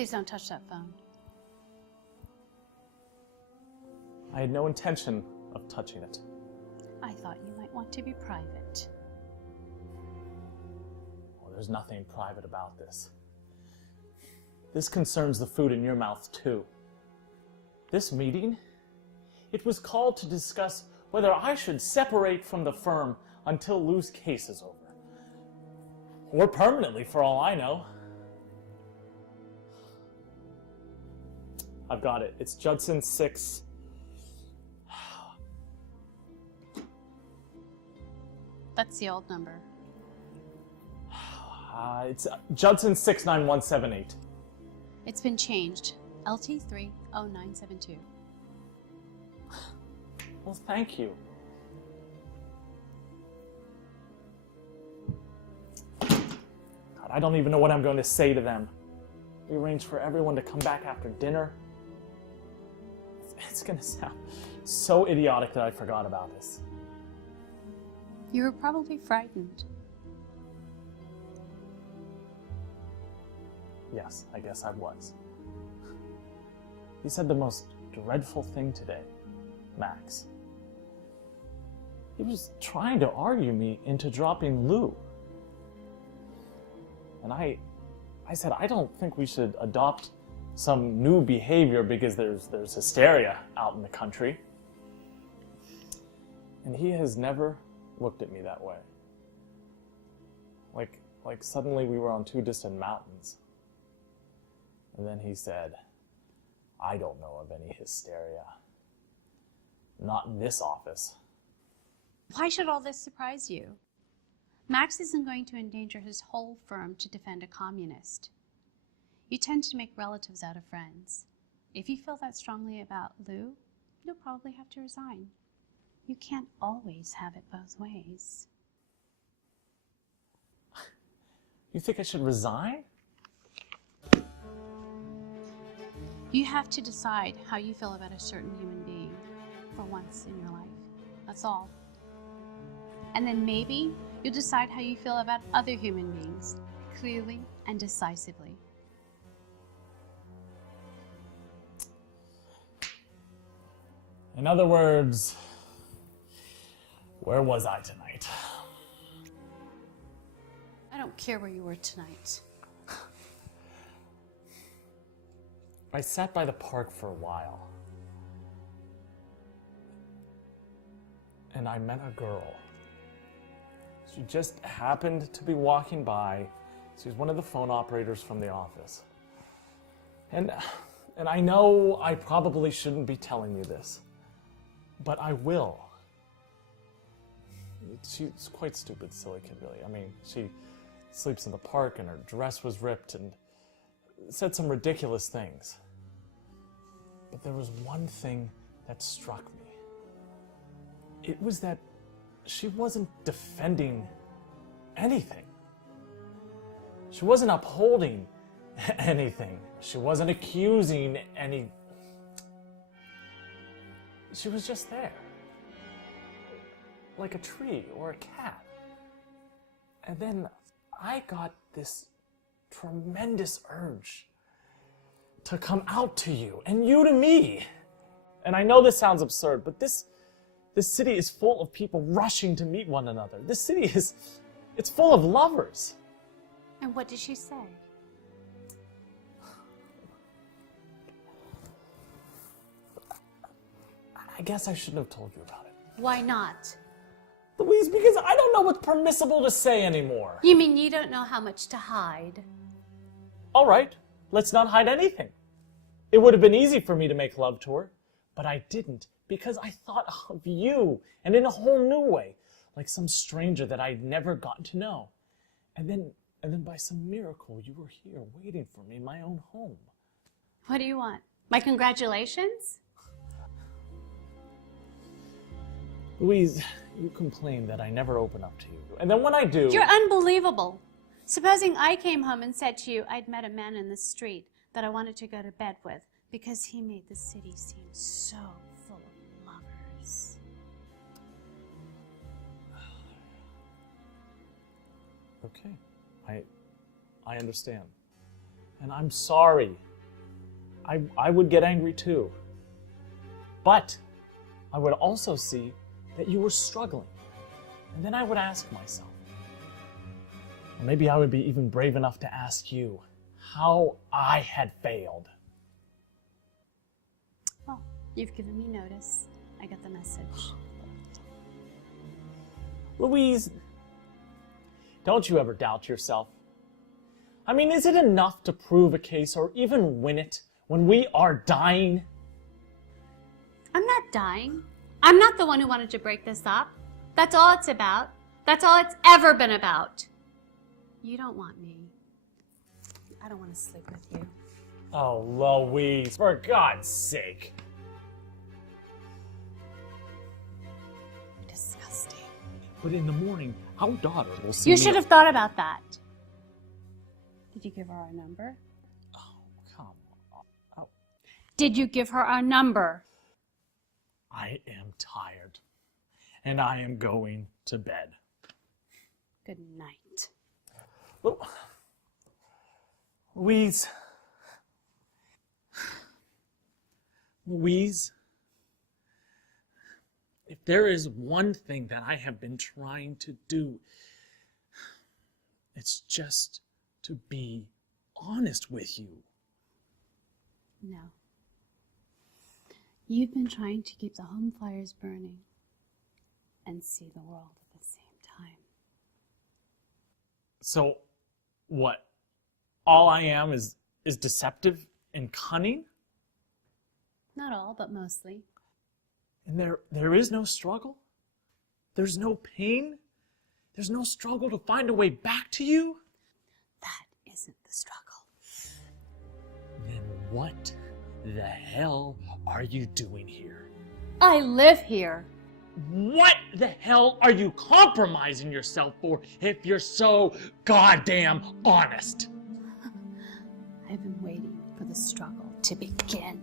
Please don't touch that phone. I had no intention of touching it. I thought you might want to be private. Well, there's nothing private about this. This concerns the food in your mouth, too. This meeting, it was called to discuss whether I should separate from the firm until Lou's case is over. Or permanently, for all I know. I've got it. It's Judson 6. That's the old number. It's Judson 69178. It's been changed. LT30972. Well, thank you. God, I don't even know what I'm going to say to them. We arranged for everyone to come back after dinner. It's going to sound so idiotic that I forgot about this. You were probably frightened. Yes, I guess I was. He said the most dreadful thing today, Max. He was trying to argue me into dropping Lou. And I said, I don't think we should adopt some new behavior because there's hysteria out in the country. And he has never looked at me that way. Like suddenly we were on two distant mountains. And then he said, I don't know of any hysteria. Not in this office. Why should all this surprise you? Max isn't going to endanger his whole firm to defend a communist. You tend to make relatives out of friends. If you feel that strongly about Lou, you'll probably have to resign. You can't always have it both ways. You think I should resign? You have to decide how you feel about a certain human being for once in your life. That's all. And then maybe you'll decide how you feel about other human beings, clearly and decisively. In other words, where was I tonight? I don't care where you were tonight. I sat by the park for a while. And I met a girl. She just happened to be walking by. She was one of the phone operators from the office. And I know I probably shouldn't be telling you this, but I will. She's quite stupid, silly kid, really. I mean, she sleeps in the park and her dress was ripped and said some ridiculous things. But there was one thing that struck me. It was that she wasn't defending anything. She wasn't upholding anything. She wasn't accusing any. She was just there. Like a tree or a cat. And then I got this tremendous urge to come out to you and you to me. And I know this sounds absurd, but this city is full of people rushing to meet one another. This city it's full of lovers. And what did she say? I guess I shouldn't have told you about it. Why not? Louise, because I don't know what's permissible to say anymore. You mean you don't know how much to hide? All right, let's not hide anything. It would have been easy for me to make love to her, but I didn't because I thought of you, and in a whole new way, like some stranger that I'd never gotten to know. And then by some miracle, you were here waiting for me in my own home. What do you want? My congratulations? Louise, you complain that I never open up to you. And then when I do... You're unbelievable. Supposing I came home and said to you I'd met a man in the street that I wanted to go to bed with because he made the city seem so full of lovers. Okay, I understand. And I'm sorry I would get angry too. But I would also see that you were struggling. And then I would ask myself, or maybe I would be even brave enough to ask you how I had failed. Well, you've given me notice. I got the message. Louise, don't you ever doubt yourself? I mean, is it enough to prove a case or even win it when we are dying? I'm not dying. I'm not the one who wanted to break this up. That's all it's about. That's all it's ever been about. You don't want me. I don't want to sleep with you. Oh, Louise, for God's sake. Disgusting. But in the morning, our daughter will see You me- should have thought about that. Did you give her our number? Oh, come on. Oh, Did you give her our number? I am tired, and I am going to bed. Good night. Louise. Louise. If there is one thing that I have been trying to do, it's just to be honest with you. No. You've been trying to keep the home fires burning and see the world at the same time. So, what? All I am is deceptive and cunning? Not all, but mostly. And there is no struggle? There's no pain? There's no struggle to find a way back to you? That isn't the struggle. Then what the hell are you doing here? I live here. What the hell are you compromising yourself for if you're so goddamn honest? I've been waiting for the struggle to begin.